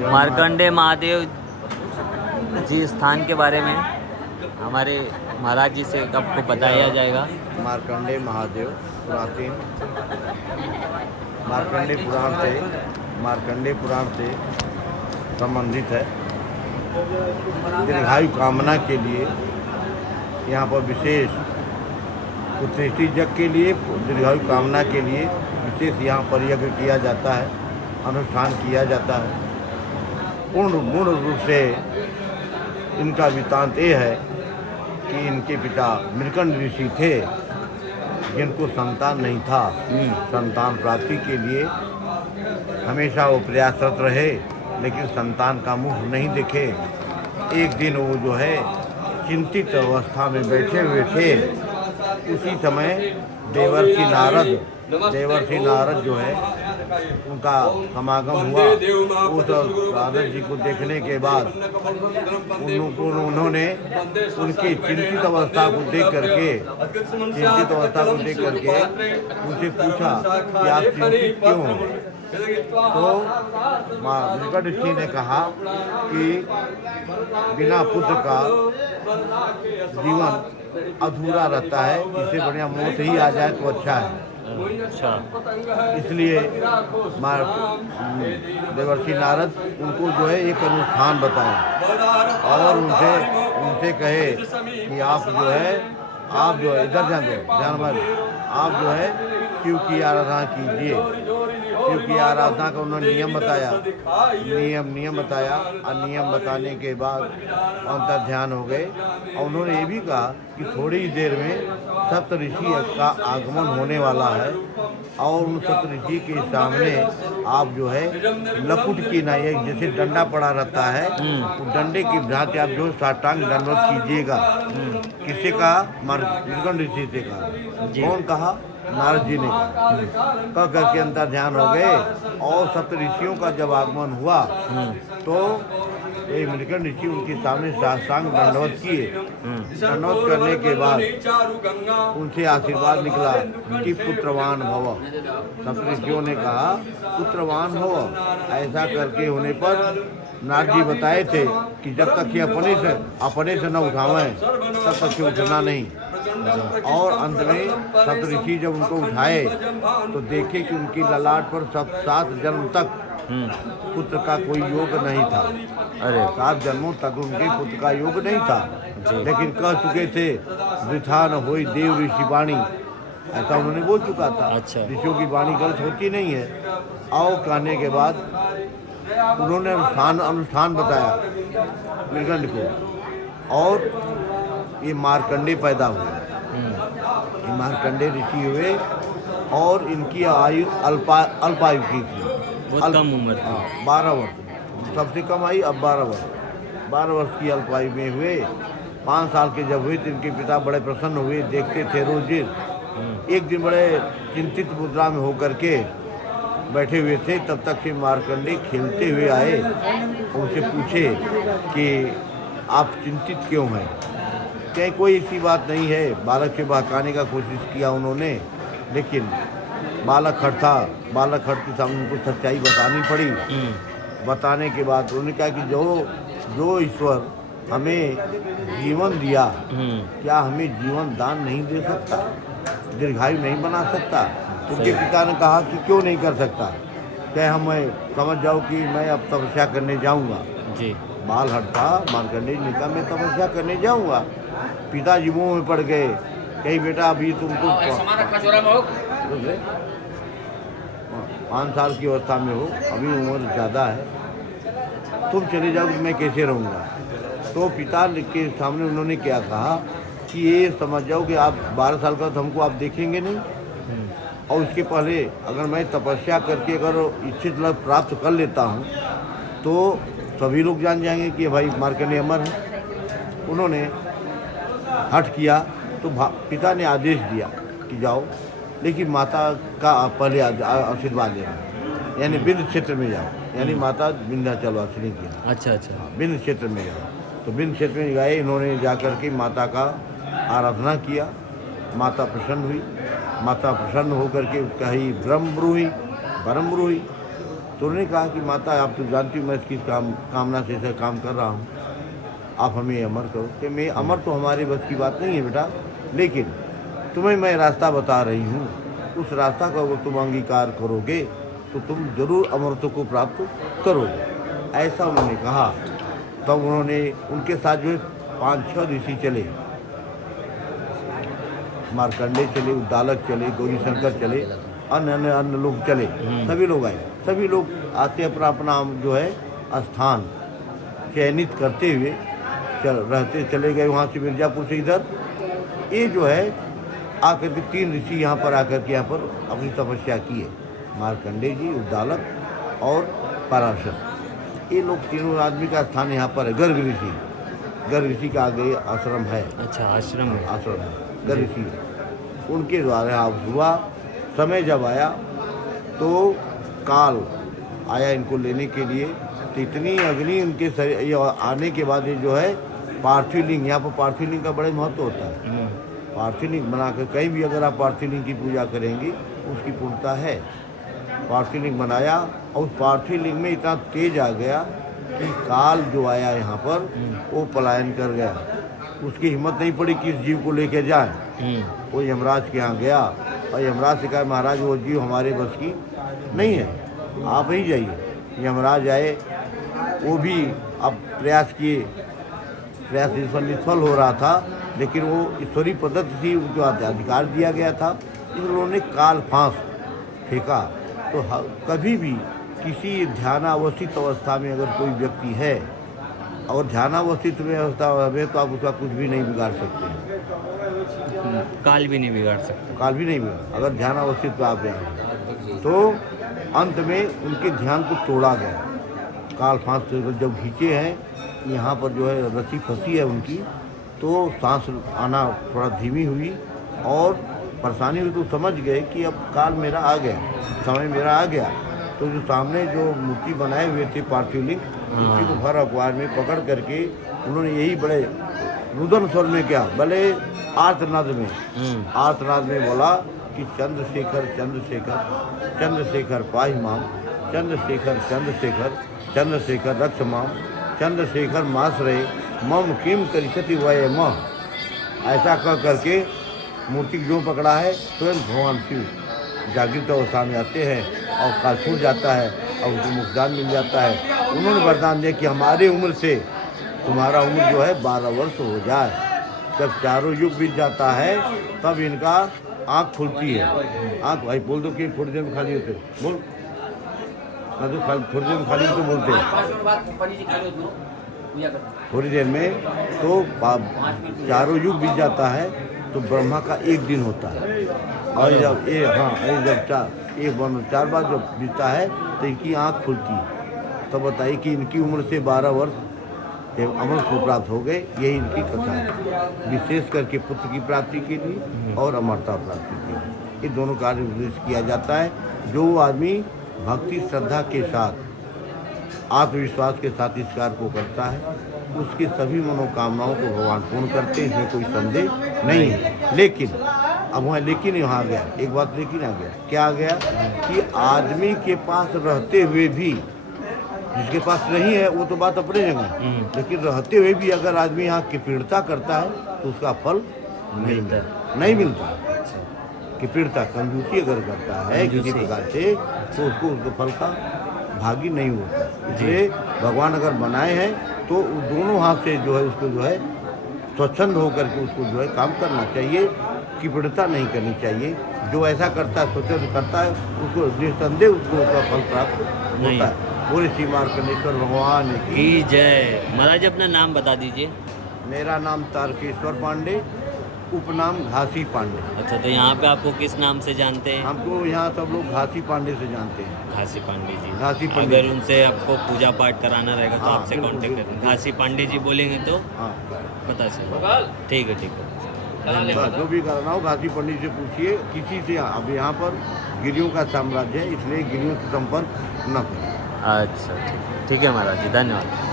मार्कंडे महादेव जी स्थान के बारे में हमारे महाराज जी से आपको बताया जाएगा। मार्कंडे महादेव प्राचीन मार्कंडे पुराण से संबंधित है। दीर्घायु कामना के लिए यहाँ पर विशेष उत्सृष्टि यज्ञ के लिए, दीर्घायु कामना के लिए विशेष यहाँ पर यज्ञ किया जाता है, अनुष्ठान किया जाता है। पूर्ण रूप से इनका वृत्तांत ये है कि इनके पिता मृकंड ऋषि थे, जिनको संतान नहीं था। संतान प्राप्ति के लिए हमेशा वो प्रयासरत रहे, लेकिन संतान का मुख नहीं दिखे। एक दिन वो जो है चिंतित अवस्था में बैठे हुए थे। उसी समय देवर्षि नारद जो है उनका समागम हुआ। उस नारद जी को देखने के बाद उन्होंने उनकी चिंतित अवस्था को देख करके उनसे पूछा कि आप चिंतित क्यों हो। तो मृकंड ऋषि ने कहा कि बिना पुत्र का जीवन अधूरा रहता है, इससे बढ़िया मौत ही आ जाए तो अच्छा है। अच्छा, इसलिए देवर्षि नारद उनको जो है एक अनुष्ठान बताए और उनसे कहे कि आप जो है इधर जानवर आप जो है शिव की आराधना कीजिए। शिव की आराधना का उन्होंने नियम बताया और नियम बताने के बाद अंतर ध्यान हो गए। और उन्होंने ये भी कहा कि थोड़ी ही देर में सप्त ऋषि का आगमन होने वाला है और उन सप्त ऋषि के सामने आप जो है लकुट की नाई, जैसे डंडा पड़ा रहता है, तो डंडे की भांति आप जो साष्टांग दंडवत कीजिएगा। किससे कहा? मृकंड ऋषि से कहा। कौन कहा? नारद जी ने कहा। करके अंतर ध्यान हो गए और सप्त ऋषियों का जब आगमन हुआ तो ये मृकंड ऋषि उनके सामने साष्टांग दंडवत किए। दंडवत करने के बाद उनसे आशीर्वाद निकला कि पुत्रवान भव। सप्त ऋषियों ने कहा पुत्रवान भव। ऐसा करके होने पर नारद जी बताए थे कि जब तक ये अपने से न उठावें तब तक ये उठना नहीं। और अंत में सप्त ऋषि जब उनको उठाए तो देखे कि उनकी ललाट पर 7 जन्म तक पुत्र का कोई योग नहीं था। अरे 7 जन्मों तक उनके पुत्र का योग नहीं था, लेकिन कह चुके थे वृथा न होई देव ऋषि वाणी। ऐसा उन्होंने बोल चुका था। अच्छा। ऋषियों की वाणी गलत होती नहीं है। आओ कहने के बाद उन्होंने अनुष्ठान बताया मृकंड को और ये मार्कंडे पैदा हुए। ये मार्कंडे ऋषि हुए और इनकी आयु अल्पायु की थी। बहुत कम उम्र थी। 12 वर्ष सबसे कम आई। अब 12 वर्ष की अल्पायु में हुए। 5 साल के जब हुए तो इनके पिता बड़े प्रसन्न हुए, देखते थे रोज। एक दिन बड़े चिंतित मुद्रा में होकर के बैठे हुए थे, तब तक से मार्कंडे खेलते हुए आए। उनसे पूछे कि आप चिंतित क्यों हैं? कहीं कोई ऐसी बात नहीं है। बालक से बहकाने का कोशिश किया उन्होंने, लेकिन बालक खड़ के सामने उनको सच्चाई बतानी पड़ी। बताने के बाद उन्होंने कहा कि जो ईश्वर हमें जीवन दिया, क्या हमें जीवन दान नहीं दे सकता? दीर्घायु नहीं बना सकता? उनके पिता ने कहा कि क्यों नहीं कर सकता? क्या हमें समझ जाओ कि मैं अब तपस्या करने जाऊंगा। जी। बाल हटता मार्कंडे ने कहा मैं तपस्या करने जाऊंगा। पिताजी मुंह में पड़ गए, कहीं बेटा अभी तुमको 5 साल की अवस्था में हो, अभी उम्र ज़्यादा है, तुम चले जाओ, मैं कैसे रहूँगा? तो पिता के सामने उन्होंने क्या कहा कि ये समझ जाओ कि आप 12 साल का तो हमको आप देखेंगे नहीं, और उसके पहले अगर मैं तपस्या करके अगर इच्छित लक्ष्य प्राप्त कर लेता हूँ तो सभी लोग जान जाएंगे कि भाई मार्कंडे अमर है। उन्होंने हठ किया तो पिता ने आदेश दिया कि जाओ, लेकिन माता का पहले आशीर्वाद लेना, यानी विंध्य क्षेत्र में जाओ। यानी माता विंध्याचलवासिनी की। अच्छा अच्छा। विंध्य क्षेत्र में जाओ। तो विंध्य क्षेत्र में गए, इन्होंने जाकर के माता का आराधना किया। माता प्रसन्न हुई। माता प्रसन्न होकर के कही ब्रह्म ब्रूहि, तो उन्होंने कहा कि माता आप तो जानती हो मैं इसकी कामना से ऐसा काम कर रहा हूँ, आप हमें अमर करो। कि मैं अमर तो हमारे बस की बात नहीं है बेटा, लेकिन तुम्हें मैं रास्ता बता रही हूँ, उस रास्ता का अगर तुम अंगीकार करोगे तो तुम जरूर अमरत्व को प्राप्त करोगे, ऐसा उन्होंने कहा। तब उन्होंने उनके साथ जो है 5-6 ऋषि चले, मार्कंडे चले, उद्दालक चले, गौरीशंकर चले, अन्य लोग चले, सभी लोग आए। सभी लोग आते अपना अपना जो है स्थान चयनित करते हुए चले गए वहाँ से, मिर्ज़ापुर से इधर। ये जो है आकर के 3 ऋषि यहाँ पर आकर के यहाँ पर अपनी तपस्या की है, मार्कंडे जी, उद्दालक और पराशर। ये लोग तीनों आदमी का स्थान यहाँ पर है। गर्ग ऋषि, गर्ग ऋषि का आगे आश्रम है। अच्छा, आश्रम है। आश्रम है, गर्ग ऋषि, उनके द्वारा आप हुआ। समय जब आया तो काल आया इनको लेने के लिए, तो इतनी अग्नि उनके शरीर आने के बाद ये जो है पार्थिव लिंग, यहाँ पर पार्थिव लिंग का बड़ा महत्व होता है। पार्थिव लिंग बनाकर कहीं भी अगर आप पार्थिव लिंग की पूजा करेंगे उसकी पूर्णता है। पार्थिव लिंग बनाया और उस पार्थिव लिंग में इतना तेज आ गया कि काल जो आया यहाँ पर वो पलायन कर गया। उसकी हिम्मत नहीं पड़ी कि इस जीव को लेकर जाए। वो यमराज के यहाँ गया और यमराज से कहा महाराज वो जीव हमारे बस की नहीं है, आप ही जाइए। यमराज आए, वो भी अब प्रयास किए, प्रयास निष्फल हो रहा था, लेकिन वो ईश्वरीय पद्धति थी, उनको अधिकार दिया गया था, इसलिए उन्होंने काल फांस फेंका। तो कभी भी किसी ध्यानावस्थित अवस्था में अगर कोई व्यक्ति है और ध्यानावस्थित में अवस्था में, तो आप उसका कुछ भी नहीं बिगाड़ सकते। काल भी नहीं बिगाड़ सकते, काल भी नहीं बिगाड़, अगर ध्यानावस्थित पे आप जाएंगे तो अंत में उनके ध्यान को तोड़ा गया। काल फांस जब खींचे हैं, यहाँ पर जो है रस्सी फंसी है उनकी, तो सांस आना थोड़ा धीमी हुई और परेशानी हुई। तो समझ गए कि अब काल मेरा आ गया, समय मेरा आ गया। तो जो सामने जो मूर्ति बनाए हुए थे पार्थिव लिंग, उसी को भर अखबार में पकड़ करके उन्होंने यही बड़े रुदन स्वर में क्या भले आर्तनाद में बोला कि चंद्रशेखर चंद्रशेखर चंद्रशेखर पाहि माम, चंद्रशेखर चंद्रशेखर चंद्रशेखर रक्ष माम, चंद्रशेखर माश्रय मम किम करिष्यति वय मह। ऐसा कह करके मूर्ति जो पकड़ा है स्वयं भगवान शिव जागृत अवस्था में आते हैं और काल छूट जाता है और उनको मुक्तदान मिल जाता है। उन्होंने वरदान दिया कि हमारी उम्र से तुम्हारा उम्र जो है 12 वर्ष हो जाए। जब चारों युग बीत जाता है तब इनका आँख खुलती है। आँख भाई बोल दो कि थोड़ी देर में खाली होते, बोल तो थोड़ी देर में खाली होते बोलते हैं, थोड़ी देर में तो चारों युग बीत जाता है तो ब्रह्मा का 1 दिन होता है। और जब जब 4 बार जब बीतता है तो इनकी आँख खुलती है। तो बताइए कि इनकी उम्र से 12 वर्ष अमर को प्राप्त हो गए। यही इनकी कथा है, विशेष करके पुत्र की प्राप्ति के लिए और अमरता प्राप्ति के लिए। ये दोनों कार्य उद्देश्य किया जाता है। जो आदमी भक्ति श्रद्धा के साथ आत्मविश्वास के साथ इस कार्य को करता है, उसकी सभी मनोकामनाओं को भगवान पूर्ण करते हैं, इसमें कोई संदेह नहीं है। लेकिन अब वहाँ लेकिन यहाँ आ गया, एक बात लेकिन आ गया, क्या आ गया कि आदमी के पास रहते हुए भी, जिसके पास नहीं है वो तो बात अपने जगह, लेकिन रहते हुए भी अगर आदमी यहाँ कृपणता करता है तो उसका फल नहीं मिलता। कृपणता कंजूसी अगर करता है किसी प्रकार से तो उसको फल का भागी नहीं होता। इसलिए भगवान अगर बनाए हैं तो दोनों हाथ से जो है उसको जो है स्वच्छंद होकर के उसको जो है काम करना चाहिए, कृपणता नहीं करनी चाहिए। जो ऐसा करता है, स्वच्छंद करता है, उसको निस्संदेह उसको उसका फल प्राप्त होता है। बोले श्री मार्कंडेश्वर भगवान की जय। महाराज अपना नाम बता दीजिए। मेरा नाम तारकेश्वर पांडे, उपनाम घासी पांडे। अच्छा, तो यहाँ पे आपको किस नाम से जानते हैं? हमको यहाँ सब लोग घासी पांडे से जानते हैं। घासी पांडे जी। घासी पांडे। अगर उनसे आपको पूजा पाठ कराना रहेगा तो आपसे कांटेक्ट करें। घासी पांडे जी बोलेंगे तो हाँ पता चलेगा। ठीक है। जो भी करना हो घासी पंडित से पूछिए, किसी से। अब यहाँ पर गिरियों का साम्राज्य है, इसलिए गिरियों से संपर्क न करें। अच्छा, ठीक है महाराज जी, धन्यवाद।